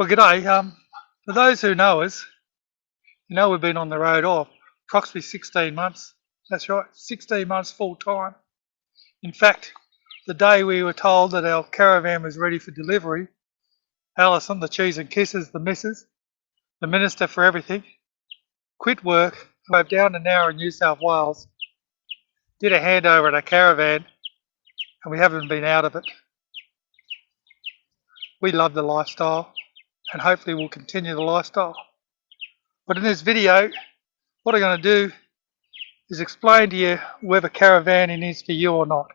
Well, g'day. For those who know us, you know we've been on the road approximately 16 months. That's right, 16 months full time. In fact, the day we were told that our caravan was ready for delivery, Alison, the cheese and kisses, the missus, the minister for everything, quit work, drove down to Nowra, New South Wales, did a handover at a caravan, and we haven't been out of it. We love the lifestyle, and hopefully we'll continue the lifestyle. But in this video, what I'm going to do is explain to you whether caravanning is for you or not.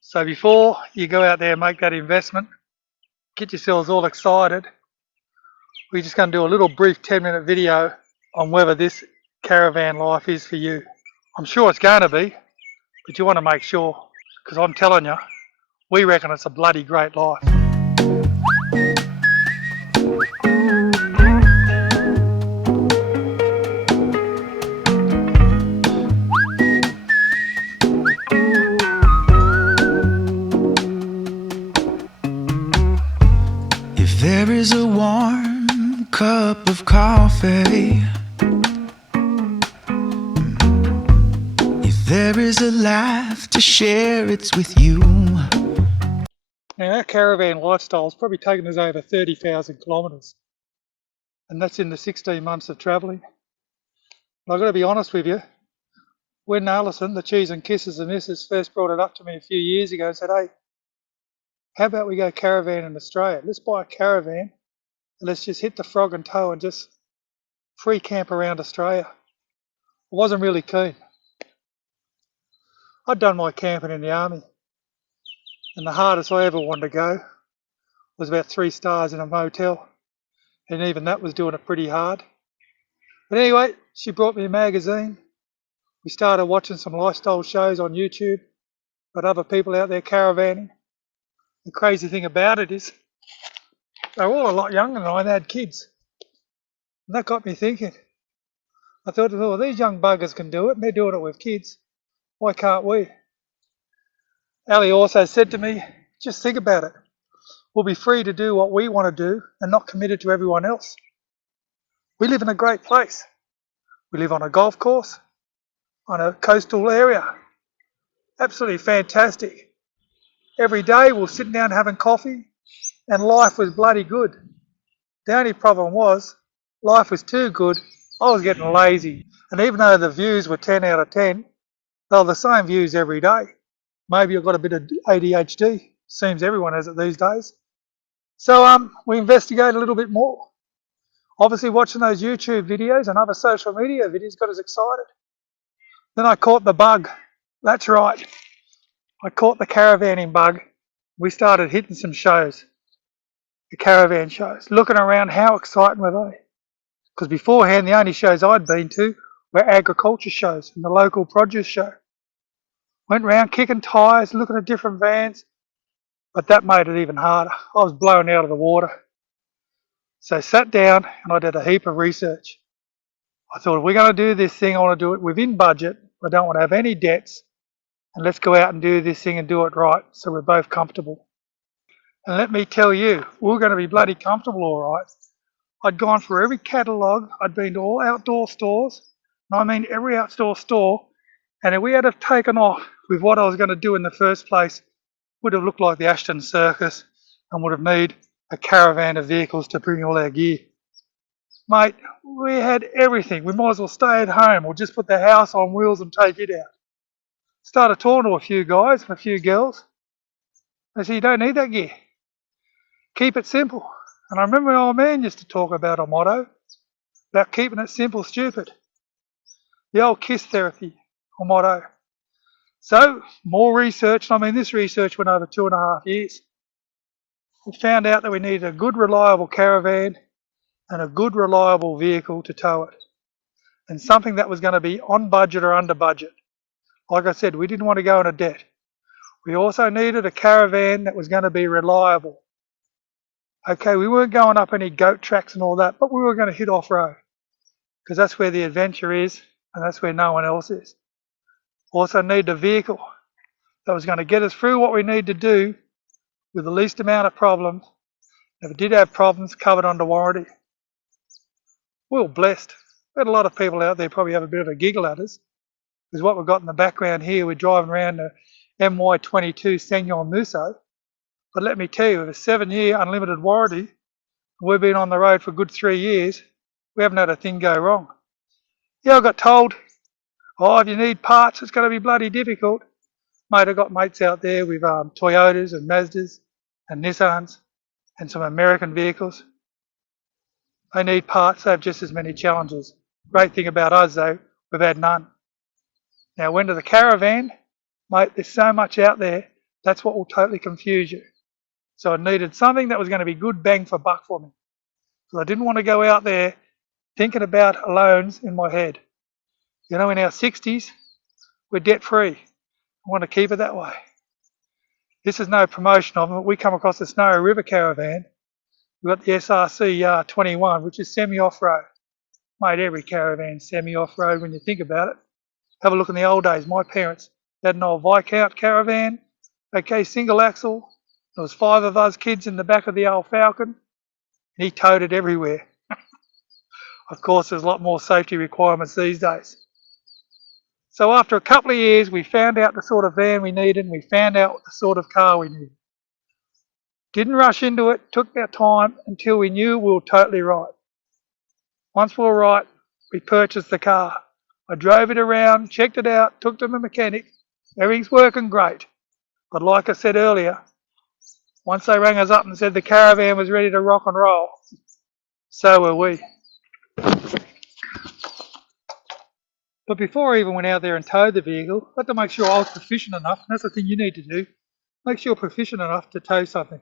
So before you go out there and make that investment, get yourselves all excited, we're just going to do a little brief 10-minute video on whether this caravan life is for you. I'm sure it's going to be, but you want to make sure, because I'm telling you, we reckon it's a bloody great life. If there is a warm cup of coffee, if there is a laugh to share, it's with you. Now our caravan lifestyle has probably taken us over 30,000 kilometres, and that's in the 16 months of travelling. I've got to be honest with you, when Alison, the cheese and kisses and missus, first brought it up to me a few years ago and said, hey, how about we go caravan in Australia? Let's buy a caravan and let's just hit the frog and toe and just free camp around Australia. I wasn't really keen. I'd done my camping in the army, and the hardest I ever wanted to go was about 3 stars in a motel, and even that was doing it pretty hard. But anyway, she brought me a magazine. We started watching some lifestyle shows on YouTube, got other people out there caravanning. The crazy thing about it is they were all a lot younger than I and they had kids. And that got me thinking. I thought, well, these young buggers can do it and they're doing it with kids. Why can't we? Ali also said to me, just think about it. We'll be free to do what we want to do and not committed to everyone else. We live in a great place. We live on a golf course, on a coastal area. Absolutely fantastic. Every day we're sitting down having coffee and life was bloody good. The only problem was life was too good. I was getting lazy. And even though the views were 10 out of 10, they were the same views every day. Maybe I've got a bit of ADHD. Seems everyone has it these days. So we investigated a little bit more. Obviously watching those YouTube videos and other social media videos got us excited. Then I caught the bug. That's right. I caught the caravanning bug. We started hitting some shows, the caravan shows, looking around. How exciting were they? Because beforehand, the only shows I'd been to were agriculture shows and the local produce show. Went round kicking tyres, looking at different vans, but that made it even harder. I was blown out of the water. So I sat down and I did a heap of research. I thought, if we're going to do this thing, I want to do it within budget. I don't want to have any debts. And let's go out and do this thing and do it right so we're both comfortable. And let me tell you, we're going to be bloody comfortable, all right. I'd gone through every catalogue. I'd been to all outdoor stores. And I mean every outdoor store. And if we had have taken off with what I was going to do in the first place, would have looked like the Ashton Circus and would have needed a caravan of vehicles to bring all our gear. Mate, we had everything. We might as well stay at home or just put the house on wheels and take it out. Started talking to a few guys and a few girls. They said, you don't need that gear. Keep it simple. And I remember my old man used to talk about a motto, about keeping it simple, stupid. The old KISS therapy, or motto. So, more research. I mean, this research went over 2.5 years. We found out that we needed a good, reliable caravan and a good, reliable vehicle to tow it. And something that was going to be on budget or under budget. Like I said, we didn't want to go into debt. We also needed a caravan that was going to be reliable. Okay, we weren't going up any goat tracks and all that, but we were going to hit off-road because that's where the adventure is and that's where no one else is. Also needed a vehicle that was going to get us through what we need to do with the least amount of problems If it did have problems, covered under warranty. We were blessed. We had a lot of people out there probably have a bit of a giggle at us, because what we've got in the background here, we're driving around the MY22 Sangyon Musso. But let me tell you, with a 7-year unlimited warranty, we've been on the road for a good 3 years, we haven't had a thing go wrong. Yeah, I got told, oh, if you need parts, it's going to be bloody difficult. Mate, I've got mates out there with Toyotas and Mazdas and Nissans and some American vehicles. They need parts, they have just as many challenges. Great thing about us though, we've had none. Now when to the caravan, mate, there's so much out there, that's what will totally confuse you. So I needed something that was going to be good bang for buck for me. So I didn't want to go out there thinking about loans in my head. You know, in our 60s, we're debt free. I want to keep it that way. This is no promotion of them, but we come across the Snowy River caravan. We've got the SRC 21, which is semi-off-road. Mate, every caravan's semi-off-road when you think about it. Have a look in the old days. My parents had an old Viscount caravan, okay, single axle. There was 5 of us kids in the back of the old Falcon, and he towed it everywhere. Of course, there's a lot more safety requirements these days. So after a couple of years, we found out the sort of van we needed, and we found out the sort of car we needed. Didn't rush into it, took our time until we knew we were totally right. Once we were right, we purchased the car. I drove it around, checked it out, took it to the mechanic. Everything's working great. But like I said earlier, once they rang us up and said the caravan was ready to rock and roll, so were we. But before I even went out there and towed the vehicle, I had to make sure I was proficient enough, and that's the thing you need to do. Make sure you're proficient enough to tow something.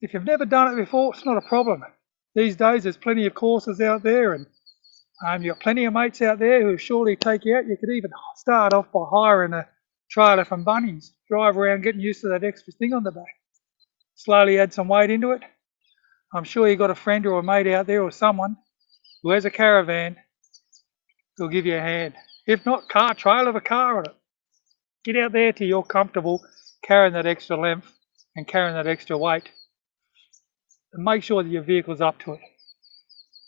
If you've never done it before, it's not a problem. These days there's plenty of courses out there, and you've got plenty of mates out there who surely take you out. You could even start off by hiring a trailer from Bunnings, drive around getting used to that extra thing on the back. Slowly add some weight into it. I'm sure you've got a friend or a mate out there or someone who has a caravan who'll give you a hand. If not, trailer the car on it. Get out there till you're comfortable carrying that extra length and carrying that extra weight. And make sure that your vehicle's up to it.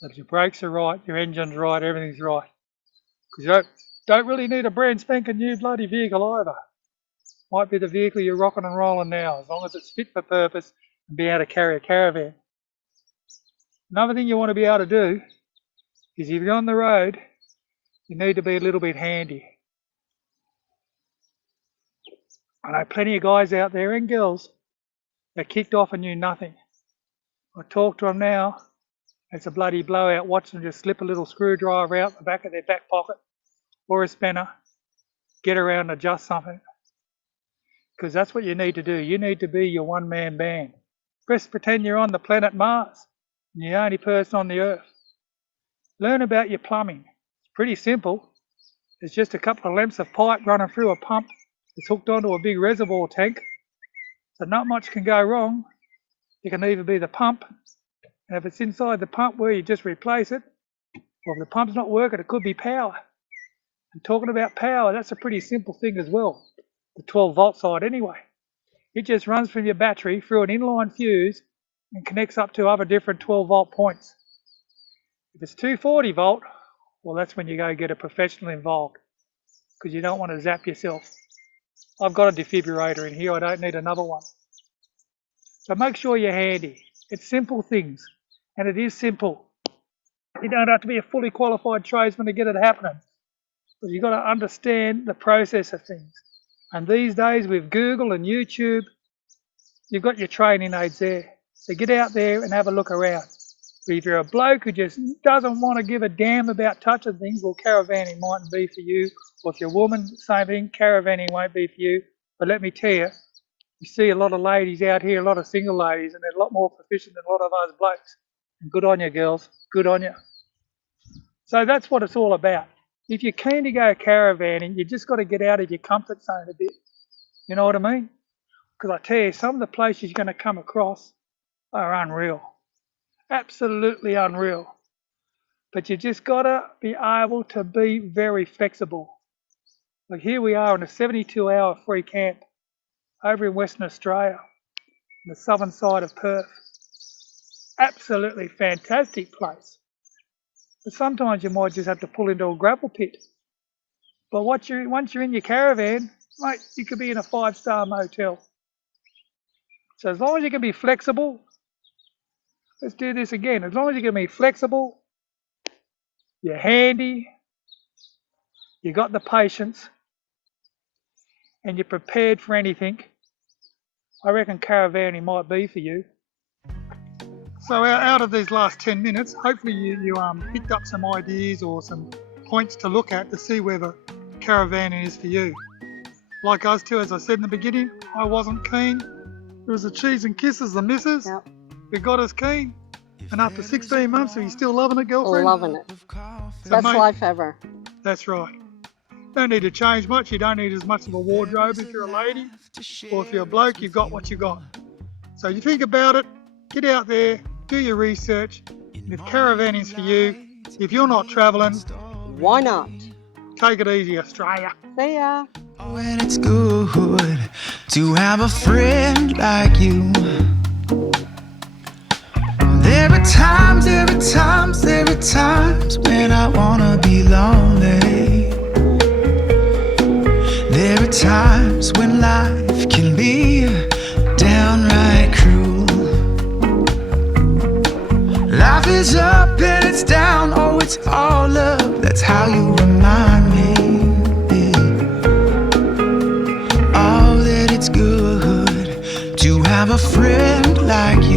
That your brakes are right, your engine's right, everything's right. Because you don't really need a brand spanking new bloody vehicle either. Might be the vehicle you're rocking and rolling now, as long as it's fit for purpose and be able to carry a caravan. Another thing you want to be able to do is if you're on the road, you need to be a little bit handy. I know plenty of guys out there and girls that kicked off and knew nothing. I talk to them now, it's a bloody blowout watching them just slip a little screwdriver out the back of their back pocket or a spanner, get around and adjust something. Because that's what you need to do. You need to be your one-man band. Just pretend you're on the planet Mars and you're the only person on the Earth. Learn about your plumbing. It's pretty simple. It's just a couple of lengths of pipe running through a pump that's hooked onto a big reservoir tank. So not much can go wrong. It can either be the pump, and if it's inside the pump where you just replace it, or if the pump's not working, it could be power. And talking about power, that's a pretty simple thing as well. The 12-volt side anyway. It just runs from your battery through an inline fuse and connects up to other different 12-volt points. If it's 240 volt, well, that's when you go get a professional involved, because you don't want to zap yourself. I've got a defibrillator in here, I don't need another one. So make sure you're handy. It's simple things, and it is simple. You don't have to be a fully qualified tradesman to get it happening, but you've got to understand the process of things. And these days with Google and YouTube, you've got your training aids there. So get out there and have a look around. But if you're a bloke who just doesn't want to give a damn about touching things, well, caravanning mightn't be for you. Or if you're a woman, same thing, caravanning won't be for you. But let me tell you, you see a lot of ladies out here, a lot of single ladies, and they're a lot more proficient than a lot of us blokes. And good on you, girls. Good on you. So that's what it's all about. If you're keen to go caravanning, you just got to get out of your comfort zone a bit. You know what I mean? Because I tell you, some of the places you're going to come across are unreal. Absolutely unreal. But you just got to be able to be very flexible. Like here we are on a 72-hour free camp over in Western Australia, on the southern side of Perth. Absolutely fantastic place. But sometimes you might just have to pull into a gravel pit. But once you're in your caravan, mate, you could be in a 5-star motel. So as long as you can be flexible, let's do this again. As long as you can be flexible, you're handy, you got the patience, and you're prepared for anything, I reckon caravanning might be for you. So out of these last 10 minutes, hopefully you picked up some ideas or some points to look at to see whether caravanning is for you. Like us too, as I said in the beginning, I wasn't keen. It was the cheese and kisses, the missus. Yep. Who got us keen. And after 16 months, are you still loving it, girlfriend? Loving it. So, Best mate, life ever. that's right. Don't need to change much. You don't need as much of a wardrobe if you're a lady. Or if you're a bloke, you've got what you got. So you think about it, get out there, do your research. And if caravaning's for you, if you're not travelling, Why not? take it easy, Australia. See ya. When it's good to have a friend like you. There are times when I wanna be lonely. There are times when life can be downright cruel. Life is up and it's down, oh it's all love, that's how you remind me. Oh, that it's good to have a friend like you.